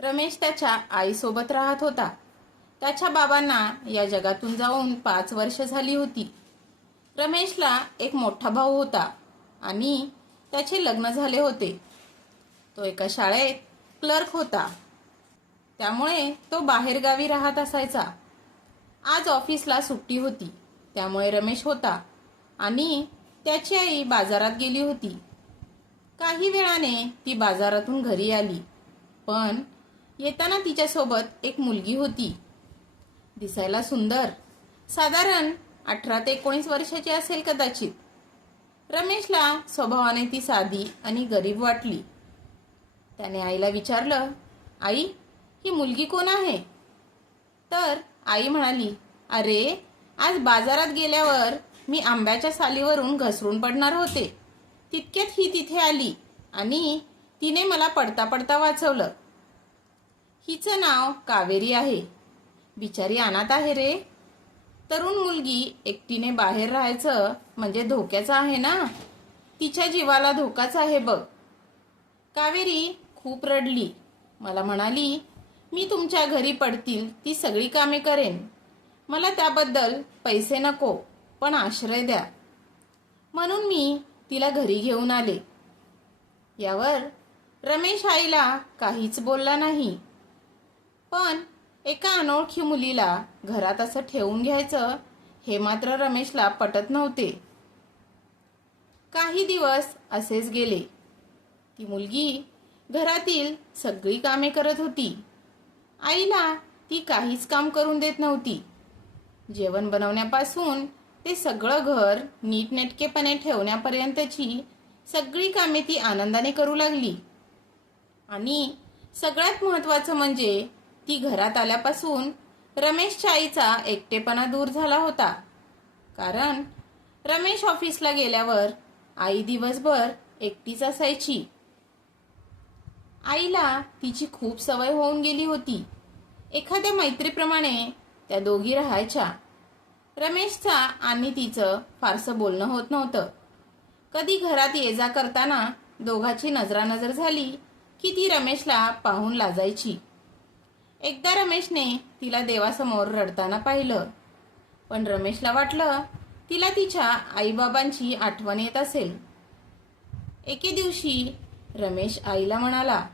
रमेश त्याच्या आईसोबत राहत होता. त्याच्या बाबांना या जगातून जाऊन पाच वर्ष झाली होती. रमेशला एक मोठा भाऊ होता आणि त्याचे लग्न झाले होते. तो एका शाळेत क्लर्क होता. त्यामुळे तो बाहेरगावी राहत असायचा. आज ऑफिसला सुट्टी होती त्यामुळे रमेश होता आणि त्याची आई बाजारात गेली होती. काही वेळाने ती बाजारातून घरी आली पण येताना तिच्यासोबत एक मुलगी होती. दिसायला सुंदर. साधारण अठरा ते एकोणीस वर्षाची असेल कदाचित. रमेशला स्वभावाने ती साधी आणि गरीब वाटली. त्याने आईला विचारलं आई ही मुलगी कोण आहे? तर आई म्हणाली अरे आज बाजारात गेल्यावर मी आंब्याच्या सालीवरून घसरून पडणार होते. तितक्यात ही तिथे आली आणि तिने मला पडता पडता वाचवलं. हिचं नाव कावेरी आहे. बिचारी अनाथ आहे रे. तरुण मुलगी एकटीने बाहेर राहायचं म्हणजे धोक्याचं आहे ना? तिच्या जीवाला धोकाच आहे बघ. कावेरी खूप रडली. मला म्हणाली मी तुमच्या घरी पडतील ती सगळी कामे करेन. मला त्याबद्दल पैसे नको पण आश्रय द्या. म्हणून मी तिला घरी घेऊन आले. यावर रमेश आईला काहीच बोलला नाही. पण एका अनोळखी मुलीला घरात असं ठेवून घ्यायचं हे मात्र रमेशला पटत नव्हते. काही दिवस असेच गेले. ती मुलगी घरातील सगळी कामे करत होती. आईला ती काहीच काम करून देत नव्हती. जेवण बनवण्यापासून ते सगळं घर नीटनेटकेपणे ठेवण्यापर्यंतची सगळी कामे ती आनंदाने करू लागली. आणि सगळ्यात महत्त्वाचं म्हणजे ती घरात आल्यापासून रमेशच्या आईचा एकटेपणा दूर झाला होता. कारण रमेश ऑफिसला गेल्यावर आई दिवसभर एकटीच असायची. आईला तिची खूप सवय होऊन गेली होती. एखाद्या मैत्रीप्रमाणे त्या दोघी राहायच्या. रमेशचा आणि तिचं फारसं बोलणं होत नव्हतं. कधी घरात ये जा करताना दोघाची नजरानजर झाली की ती रमेशला पाहून लाजायची. एकदा रमेशने तिला देवासमोर रडताना पाहिलं. पण रमेशला वाटलं तिला तिच्या आईबाबांची आठवण येत असेल. एके दिवशी रमेश आईला म्हणाला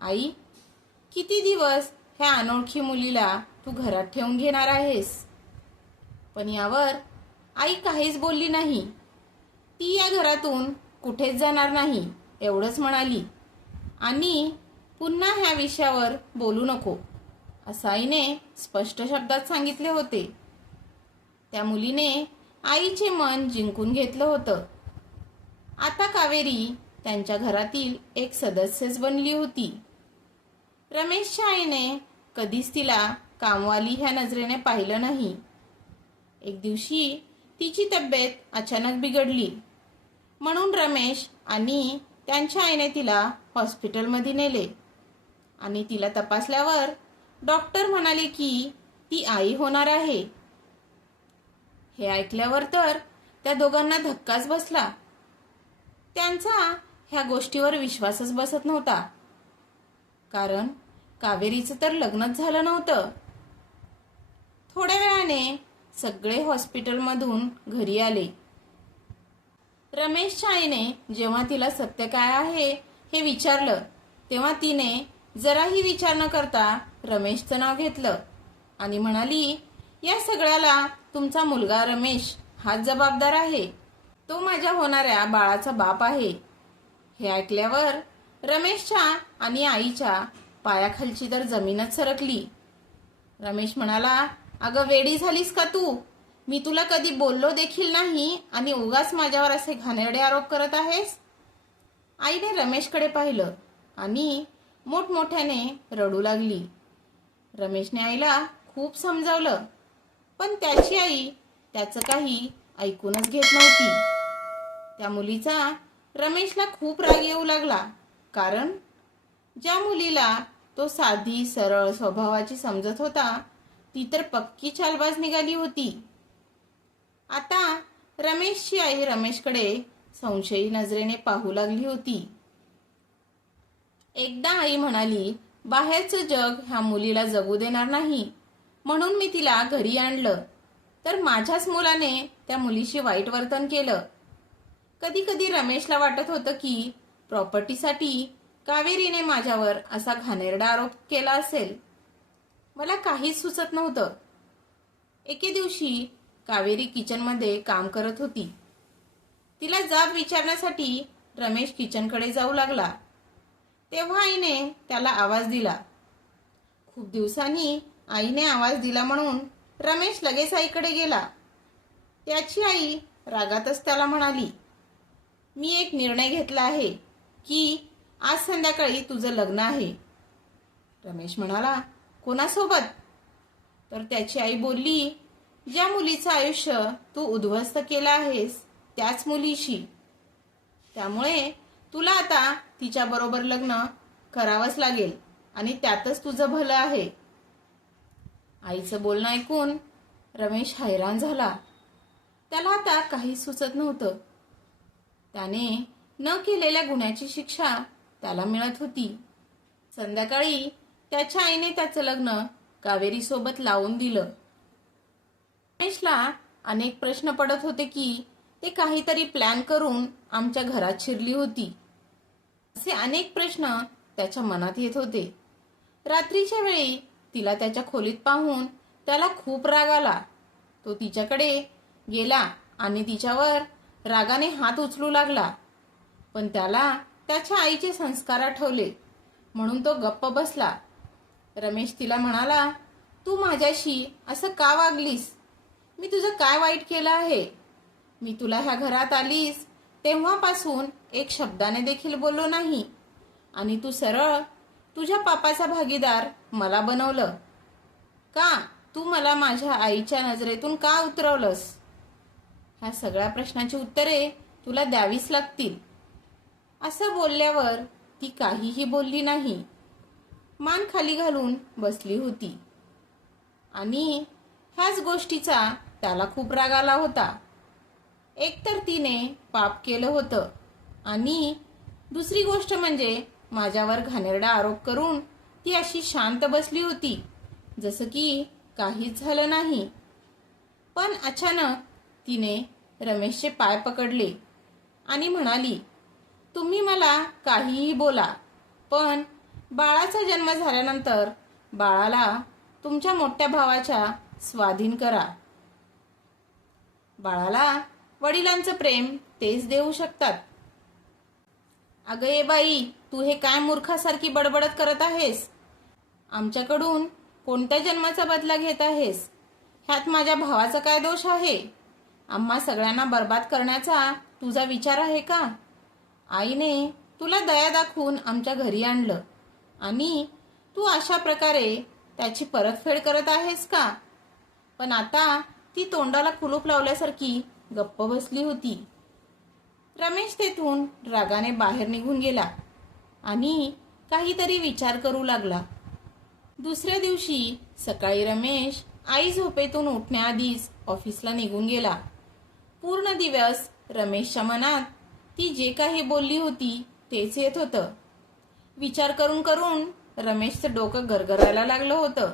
आई किती दिवस ह्या अनोळखी मुलीला तू घरात ठेवून घेणार आहेस? पण यावर आई काहीच बोलली नाही. ती या घरातून कुठेच जाणार नाही एवढंच म्हणाली. आणि पुन्हा ह्या विषयावर बोलू नको असं आईने स्पष्ट शब्दात सांगितले होते. त्या मुलीने आईचे मन जिंकून घेतलं होतं. आता कावेरी त्यांच्या घरातील एक सदस्यच बनली होती. रमेशच्या आईने कधीच तिला कामवाली ह्या नजरेने पाहिलं नाही. एक दिवशी तिची तब्येत अचानक बिघडली. म्हणून रमेश आणि त्यांच्या आईने तिला हॉस्पिटलमध्ये नेले. आणि तिला तपासल्यावर डॉक्टर म्हणाले की ती आई होणार आहे. हे ऐकल्यावर तर त्या दोघांना धक्काच बसला. त्यांचा ह्या गोष्टीवर विश्वासच बसत नव्हता. कारण कावेरीचं तर लग्नच झालं नव्हतं. थोड्या वेळाने सगळे हॉस्पिटलमधून घरी आले. रमेशच्या आईने जेव्हा तिला सत्य काय आहे हे विचारलं तेव्हा तिने जराही विचार न करता रमेशचं नाव घेतलं. आणि म्हणाली या सगळ्याला तुमचा मुलगा रमेश हाच जबाबदार आहे. तो माझ्या होणाऱ्या बाळाचा बाप आहे. हे ऐकल्यावर रमेशच्या आणि आईच्या पायाखालची तर जमीनच सरकली. रमेश म्हणाला अगं वेडी झालीस का तू? मी तुला कधी बोललो देखील नाही आणि उगाच माझ्यावर असे घाणेरडे आरोप करत आहेस? आईने रमेशकडे पाहिलं आणि मोठमोठ्याने रडू लागली. रमेशने आईला खूप समजावलं पण त्याची आई त्याचं काही ऐकूनच घेत नव्हती. त्या मुलीचा रमेशला खूप राग येऊ लागला कारण ज्या मुलीला तो साधी सरळ स्वभावाची समजत होता ती तर पक्की चालबाज निघाली होती. आता रमेशची आई रमेशकडे संशयी नजरेने पाहू लागली होती. एकदा आई म्हणाली बाहेरचं जग ह्या मुलीला जगू देणार नाही. म्हणून मी तिला घरी आणलं. तर माझ्याच मुलाने त्या मुलीशी वाईट वर्तन केलं. कधी कधी रमेशला वाटत होतं की प्रॉपर्टीसाठी कावेरीने माझ्यावर असा घाणेरडा आरोप केला असेल. मला काहीच सुचत नव्हतं. एके दिवशी कावेरी किचनमध्ये काम करत होती. तिला जाब विचारण्यासाठी रमेश किचनकडे जाऊ लागला. तेव्हा आईने त्याला आवाज दिला. खूप दिवसांनी आईने आवाज दिला म्हणून रमेश लगेच आईकडे गेला. त्याची आई रागातच त्याला म्हणाली मी एक निर्णय घेतला आहे की आज संध्याकाळी तुझं लग्न आहे. रमेश म्हणाला कोणासोबत? तर त्याची आई बोलली ज्या मुलीचं आयुष्य तू उद्ध्वस्त केलं आहेस त्याच मुलीशी. त्यामुळे तुला आता तिच्याबरोबर लग्न करावंच लागेल आणि त्यातच तुझं भलं आहे. आईचं बोलणं ऐकून रमेश हैराण झाला. त्याला आता काही सुचत नव्हतं. त्याने न केलेल्या गुन्ह्याची शिक्षा त्याला मिळत होती. संध्याकाळी त्याच्या आईने त्याचं लग्न कावेरी सोबत लावून दिलं. रमेशला अनेक प्रश्न पडत होते की ते काहीतरी प्लॅन करून आमच्या घरात शिरली होती. असे अनेक प्रश्न त्याच्या मनात येत होते. रात्रीच्या वेळी तिला त्याच्या खोलीत पाहून त्याला खूप राग आला. तो तिच्याकडे गेला आणि तिच्यावर रागाने हात उचलू लागला. पण त्याला त्याच्या आईचे संस्कार आठवले. म्हणून तो गप्प बसला. रमेश तिला म्हणाला तू माझ्याशी असं का वागलीस? मी तुझं काय वाईट केलं आहे? मी तुला ह्या घरात आलीस तेव्हापासून एक शब्दाने देखील बोललो नाही. आणि तू सरळ तुझ्या पापाचा भागीदार मला बनवलं. का? तू मला माझ्या आईच्या नजरेतून का उतरवलंस? ह्या सगळ्या प्रश्नांची उत्तरे तुला द्यावीच लागतील. असं बोलल्यावर ती काहीही बोलली नाही. मान खाली घालून बसली होती. आणि ह्याच गोष्टीचा त्याला खूप राग आला होता. एकतर तिने पाप केलं होतं. आणि दुसरी गोष्ट म्हणजे माझ्यावर घाणेरडा आरोप करून ती अशी शांत बसली होती जसं की काहीच झालं नाही. पण अचानक तिने रमेशचे पाय पकडले आणि म्हणाली तुम्ही मला काहीही बोला पण बाळाचा जन्म झाल्यानंतर बाळाला तुमच्या मोठ्या भावाच्या स्वाधीन करा. बाळाला वडिलांचं प्रेम तेच देऊ शकतात. अगं ये बाई तू हे काय मूर्खासारखी बडबडत करत आहेस? आमच्याकडून कोणत्या जन्माचा बदला घेत आहेस? ह्यात माझ्या भावाचा काय दोष आहे? आम्हा सगळ्यांना बर्बाद करण्याचा तुझा विचार आहे का? आईने तुला दया दाखवून आमच्या घरी आणलं. आणि तू अशा प्रकारे त्याची परतफेड करत आहेस का? पण आता ती तोंडाला कुलूप लावल्यासारखी गप्प बसली होती. रमेश तेथून रागाने बाहेर निघून गेला आणि काहीतरी विचार करू लागला. दुसऱ्या दिवशी सकाळी रमेश आई झोपेतून उठण्याआधीच ऑफिसला निघून गेला. पूर्ण दिवस रमेशच्या मनात ती जे काही बोलली होती तेच येत होतं. विचार करून करून रमेशचं डोकं गरगरायला लागलं होतं.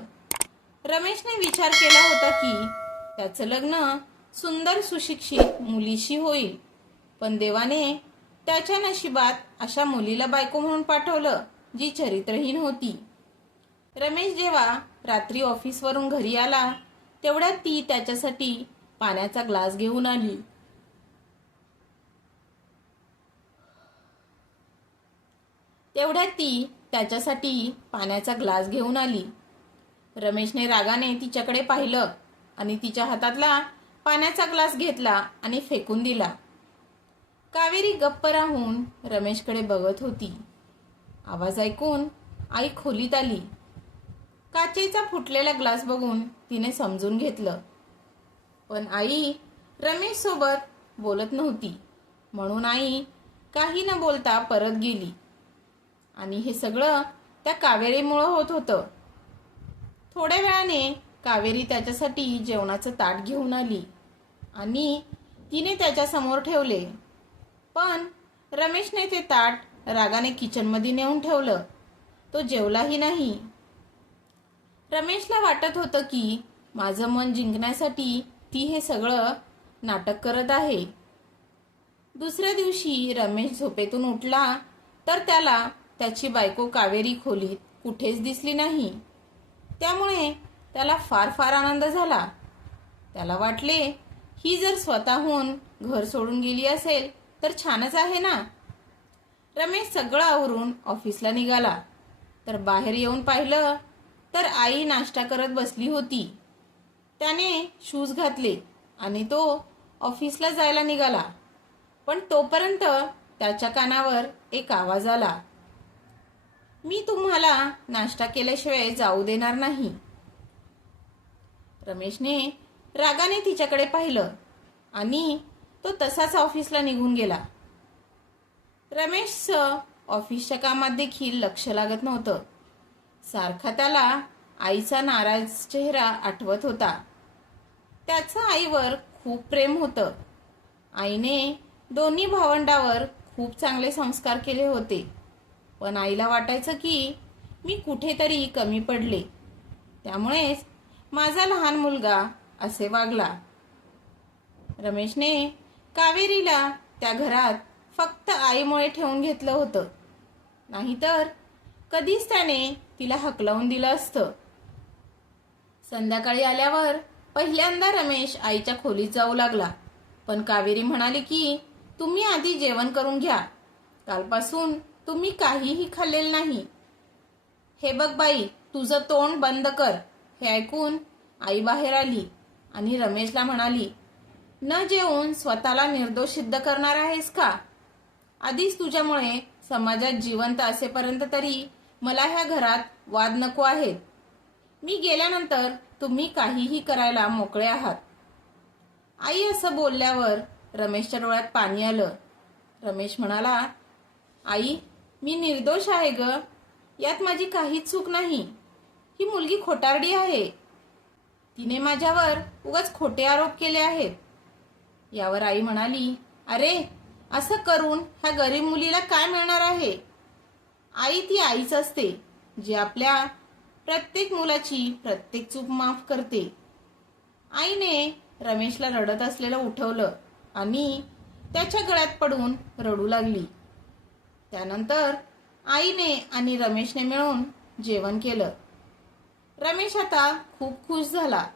रमेशने विचार केला होता की त्याचं लग्न सुंदर सुशिक्षित मुलीशी होईल. पण देवाने त्याच्या नशिबात अशा मुलीला बायको म्हणून पाठवलं जी चरित्रहीन होती. रमेश जेव्हा रात्री ऑफिसवरून घरी आला तेवढ्यात ती त्याच्यासाठी पाण्याचा ग्लास घेऊन आली. तेवढ्यात ती त्याच्यासाठी पाण्याचा ग्लास घेऊन आली. रमेशने रागाने तिच्याकडे पाहिलं आणि तिच्या हातातला पाण्याचा ग्लास घेतला आणि फेकून दिला. कावेरी गप्प राहून रमेशकडे बघत होती. आवाज ऐकून आई खोलीत आली. काचेचा फुटलेला ग्लास बघून तिने समजून घेतलं. पण आई रमेश सोबत बोलत नव्हती. म्हणून आई काही न बोलता परत गेली. आणि हे सगळं त्या कावेरीमुळं होत होतं. थोड्या वेळाने कावेरी त्याच्यासाठी जेवणाचं ताट घेऊन आली. आणि तिने त्याच्यासमोर ठेवले. पण रमेशने ते ताट रागाने किचनमध्ये नेऊन ठेवलं. तो जेवलाही नाही. रमेशला वाटत होतं की माझं मन जिंकण्यासाठी ती हे सगळं नाटक करत आहे. दुसऱ्या दिवशी रमेश झोपेतून उठला तर त्याला त्याची बायको कावेरी खोलीत कुठेच दिसली नाही. त्यामुळे त्याला फार फार आनंद झाला. त्याला वाटले ही जर स्वतःहून घर सोडून गेली असेल तर छानच आहे ना? रमेश सगळं आवरून ऑफिसला निघाला. तर बाहेर येऊन पाहिलं तर आई नाश्ता करत बसली होती. त्याने शूज घातले आणि तो ऑफिसला जायला निघाला. पण तोपर्यंत त्याच्या कानावर एक आवाज आला. मी तुम्हाला नाश्ता केल्याशिवाय जाऊ देणार नाही. रमेशने रागाने तिच्याकडे पाहिलं आणि तो तसाच ऑफिसला निघून गेला. रमेशचं ऑफिसच्या कामात देखील लक्ष लागत नव्हतं. सारखा त्याला आईचा नाराज चेहरा आठवत होता. त्याचं आईवर खूप प्रेम होतं. आईने दोन्ही भावंडावर खूप चांगले संस्कार केले होते. पण आईला वाटायचं की मी कुठेतरी कमी पडले. त्यामुळेच माझा लहान मुलगा असे वागला. रमेशने कावेरीला त्या घरात फक्त आईमुळे ठेवून घेतलं होतं. नाहीतर कधीच त्याने तिला हकलावून दिलं असतं. संध्याकाळी आल्यावर पहिल्यांदा रमेश आईच्या खोलीत जाऊ लागला. पण कावेरी म्हणाली की तुम्ही आधी जेवण करून घ्या. कालपासून तुम्ही काहीही खाल्लेलं नाही. हे बघ बाई तुझं तोंड बंद कर. हे ऐकून आई बाहेर आली आणि रमेशला म्हणाली न जेवून स्वतःला निर्दोष सिद्ध करणार आहेस का? आधीच तुझ्यामुळे समाजात जिवंत असेपर्यंत तरी मला ह्या घरात वाद नको आहेत. मी गेल्यानंतर तुम्ही काहीही करायला मोकळे आहात. आई असं बोलल्यावर रमेशच्या डोळ्यात पाणी आलं. रमेश म्हणाला आई मी निर्दोष आहे ग. यात माझी काहीच चूक नाही. ही मुलगी खोटारडी आहे. तिने माझ्यावर उगाच खोटे आरोप केले आहेत. यावर आई म्हणाली अरे असं करून ह्या गरीब मुलीला काय मिळणार आहे? आई ती आईच असते जी आपल्या प्रत्येक मुलाची प्रत्येक चूक माफ करते. आईने रमेशला रडत असलेलं उठवलं आणि त्याच्या गळ्यात पडून रडू लागली. त्यानंतर आईने आणि रमेशने मिळून जेवण केलं. रमेश आता खूप खुश झाला.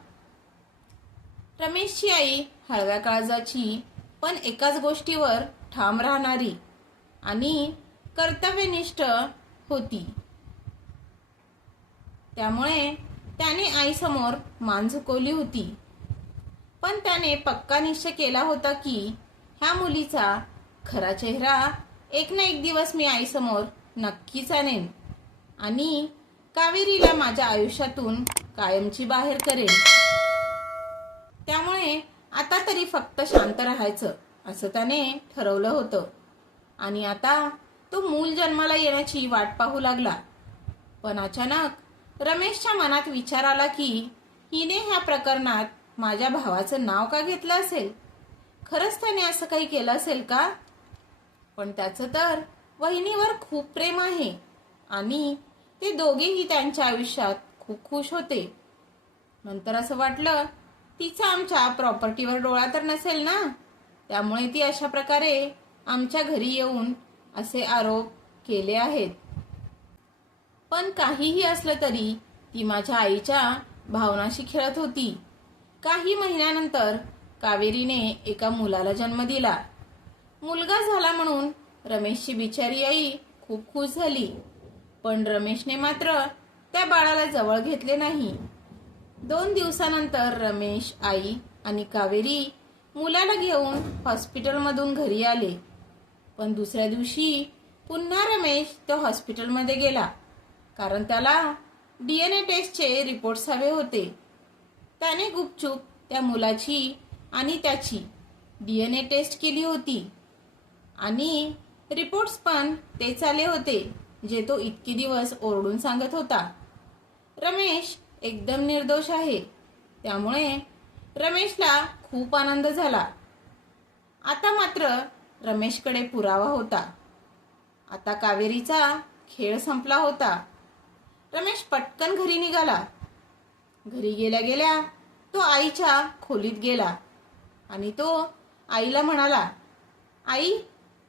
रमेशची आई हळव्या काळजाची पण एकाच गोष्टीवर ठाम राहणारी आणि कर्तव्यनिष्ठ होती. त्यामुळे त्याने आईसमोर मान झुकवली होती. पण त्याने पक्का निश्चय केला होता की ह्या मुलीचा खरा चेहरा एक ना एक दिवस मी आईसमोर नक्कीच आणेन आणि कावेरीला माझ्या आयुष्यातून कायमची बाहेर करेन. त्यामुळे आता तरी फक्त शांत राहायचं असं त्याने ठरवलं होतं. आणि आता तो मूल जन्माला येण्याची वाट पाहू लागला. पण अचानक रमेशच्या मनात विचार आला की हिने ह्या प्रकरणात माझ्या भावाचं नाव का घेतलं असेल? खरंच त्याने असं काही केलं असेल का? पण त्याचं तर वहिनीवर खूप प्रेम आहे आणि ते दोघेही त्यांच्या आयुष्यात खूप खुश होते. नंतर असं वाटलं तिचा आमच्या प्रॉपर्टीवर डोळा तर नसेल ना? त्यामुळे ती अशा प्रकारे आमच्या घरी येऊन असे आरोप केले आहेत. पण काहीही असलं तरी ती माझ्या आईच्या भावनाशी खेळत होती. काही महिन्यानंतर कावेरीने एका मुलाला जन्म दिला. मुलगा झाला म्हणून रमेशची बिचारी आई खूप खुश झाली. पण रमेशने मात्र त्या बाळाला जवळ घेतले नाही. दोन दिवसानंतर रमेश आई आणि कावेरी मुलाला घेऊन हॉस्पिटलमधून घरी आले. पण दुसऱ्या दिवशी पुन्हा रमेश तो हॉस्पिटलमध्ये गेला कारण त्याला डी एन ए टेस्टचे रिपोर्ट्स हवे होते. त्याने गुपचूप त्या मुलाची आणि त्याची डी एन ए टेस्ट केली होती. आणि रिपोर्ट्स पण तेच आले होते जे तो इतके दिवस ओरडून सांगत होता. रमेश एकदम निर्दोष आहे. त्यामुळे रमेशला खूप आनंद झाला. आता मात्र रमेशकडे पुरावा होता. आता कावेरीचा खेळ संपला होता. रमेश पटकन घरी निघाला. घरी गेल्या गेल्या तो आईच्या खोलीत गेला आणि तो आईला म्हणाला आई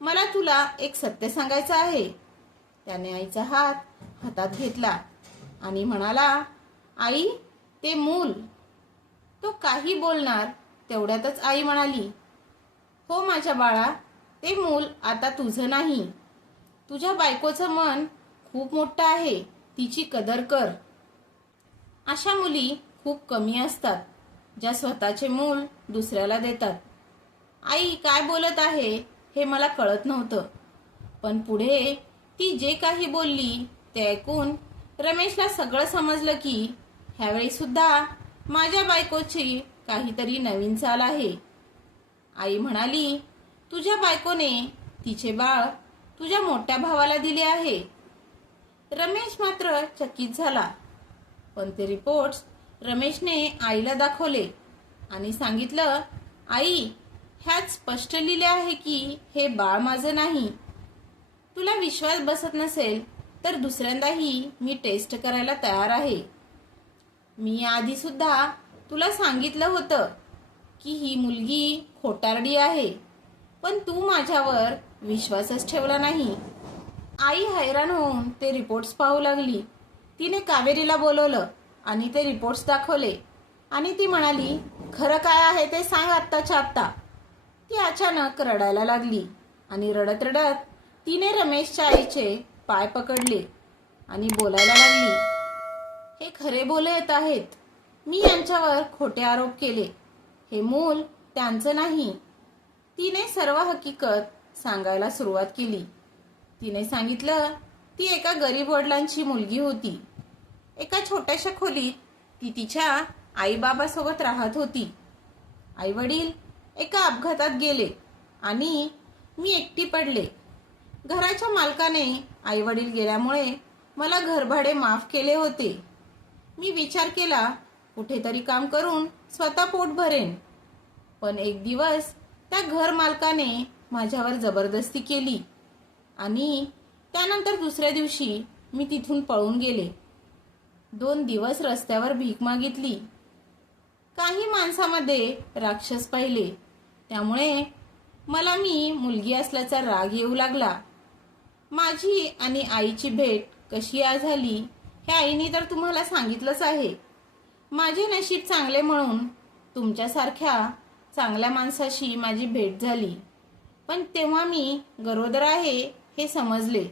मला तुला एक सत्य सांगायचं आहे. त्याने आईचा हात हातात घेतला आणि म्हणाला आई ते मूल. तो काही बोलणार तेवढ्यातच आई म्हणाली हो माझ्या बाळा ते मूल आता तुझं नाही. तुझ्या बायकोचं मन खूप मोठं आहे तिची कदर कर. अशा मुली खूप कमी असतात ज्या स्वतःचे मूल दुसऱ्याला देतात. आई काय बोलत आहे हे मला कळत नव्हतं. पण पुढे ती जे काही बोलली ते ऐकून रमेशला सगळं समजलं की ह्यावेळी सुद्धा माझ्या बायकोची काहीतरी नवीन चाल आहे. आई म्हणाली तुझ्या बायकोने तिचे बाळ तुझ्या मोठ्या भावाला दिले आहे. रमेश मात्र चकित झाला. पण ते रिपोर्ट्स रमेशने आईला दाखवले आणि सांगितलं आई ह्यात स्पष्ट लिहिले आहे की हे बाळ माझं नाही. तुला विश्वास बसत नसेल तर दुसऱ्यांदाही मी टेस्ट करायला तयार आहे. मी आधी सुद्धा तुला सांगितलं होतं की ही मुलगी खोटारडी आहे पण तू माझ्यावर विश्वासच ठेवला नाही. आई हैराण होऊन ते रिपोर्ट्स पाहू लागली. तिने कावेरीला बोलवलं आणि ते रिपोर्ट्स दाखवले. आणि ती म्हणाली खरं काय आहे ते सांग आत्ताच्या आत्ता. ती अचानक रडायला लागली आणि रडत रडत तिने रमेशच्या आईचे पाय पकडले आणि बोलायला लागली हे खरे बोलत आहेत. मी यांच्यावर खोटे आरोप केले. हे मूल त्यांचं नाही. तिने सर्व हकीकत सांगायला सुरुवात केली. तिने सांगितलं ती एका गरीब वडिलांची मुलगी होती. एका छोट्याशा खोलीत ती तिच्या आईबाबासोबत राहत होती. आई वडील एका अपघातात गेले आणि मी एकटी पडले. घराच्या मालकाने आई वडील गेल्यामुळे मला घरभाडे माफ केले होते. मी विचार केला कुठेतरी काम करून स्वतः पोट भरेन. पण एक दिवस त्या घर मालकाने माझ्यावर जबरदस्ती केली आणि त्यानंतर दुसऱ्या दिवशी मी तिथून पळून गेले. दोन दिवस रस्त्यावर भीक मागितली. काही माणसामध्ये राक्षस पाहिले. त्यामुळे मला मी मुलगी असल्याचा राग येऊ लागला. माझी आणि आईची भेट कशी आज झाली हे आईने तर तुम्हाला सांगितलंच आहे. माझे नशीब चांगले म्हणून तुमच्यासारख्या चांगल्या माणसाशी माझी भेट झाली. पण तेव्हा मी गरोदर आहे हे समजले.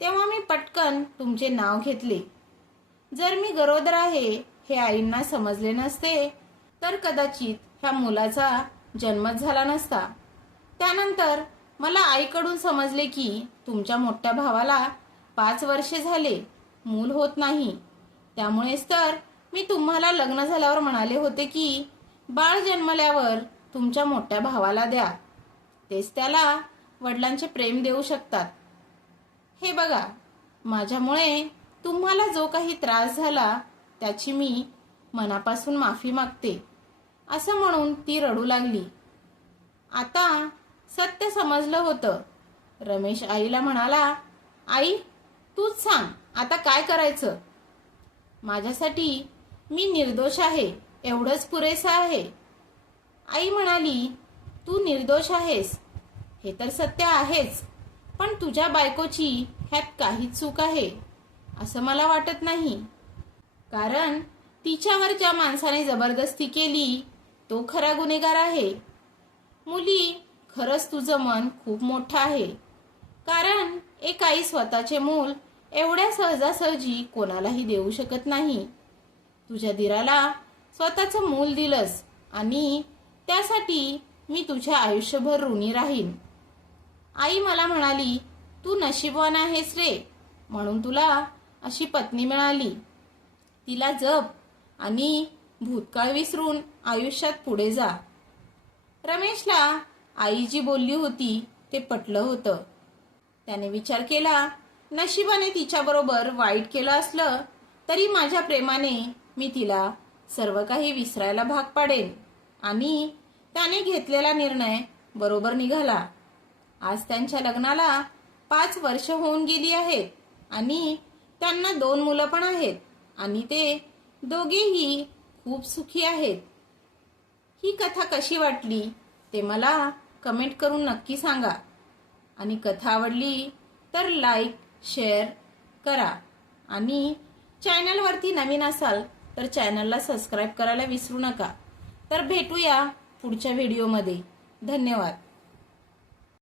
तेव्हा मी पटकन तुमचे नाव घेतले. जर मी गरोदर आहे हे आईंना समजले नसते तर कदाचित ह्या मुलाचा जन्मच झाला नसता. त्यानंतर मला आईकडून समजले की तुमच्या मोठ्या भावाला पाच वर्षे झाले. मूल होत नाही. त्यामुळेच तर मी तुम्हाला लग्न झाल्यावर म्हणाले होते की बाळ जन्मल्यावर तुमच्या मोठ्या भावाला द्या. तेच त्याला वडिलांचे प्रेम देऊ शकतात. हे बघा माझ्यामुळे तुम्हाला जो काही त्रास झाला त्याची मी मनापासून माफी मागते. असं म्हणून ती रडू लागली. आता सत्य समजलं होतं. रमेश आईला म्हणाला आई तूच सांग आता काय करायचं? माझ्यासाठी मी निर्दोष आहे एवढंच पुरेसं आहे. आई म्हणाली तू निर्दोष आहेस. हे तर सत्य आहेच पण तुझ्या बायकोची ह्यात काहीच चूक आहे असं मला वाटत नाही. कारण तिच्यावर ज्या माणसाने जबरदस्ती केली तो खरा गुन्हेगार आहे. मुली खरंच तुझं मन खूप मोठं आहे. कारण एक आई स्वतःचे मूल एवढ्या सहजासहजी कोणालाही देऊ शकत नाही. तुझ्या दिराला स्वतःचं मूल दिलंस आणि त्यासाठी मी तुझ्या आयुष्यभर ऋणी राहीन. आई मला म्हणाली तू नशीबवान आहेस रे. म्हणून तुला अशी पत्नी मिळाली. तिला जप आणि भूतकाळ विसरून आयुष्यात पुढे जा. रमेशला आई जी बोलली होती ते पटलं होतं. त्याने विचार केला नशिबाने तिच्याबरोबर वाईट केलं असलं तरी माझ्या प्रेमाने मी तिला सर्व काही विसरायला भाग पाडेन. आणि त्याने घेतलेला निर्णय बरोबर निघाला. आज त्यांच्या लग्नाला पाच वर्ष होऊन गेली आहेत आणि त्यांना दोन मुलं पण आहेत आणि ते दोघेही खूप सुखी आहेत. ही कथा कशी वाटली ते मला कमेंट करून नक्की सांगा. आणि कथा आवडली तर लाईक शेअर करा. आणि चॅनलवरती नवीन असाल तर चॅनलला सबस्क्राईब करायला विसरू नका. तर भेटूया पुढच्या व्हिडिओमध्ये. धन्यवाद.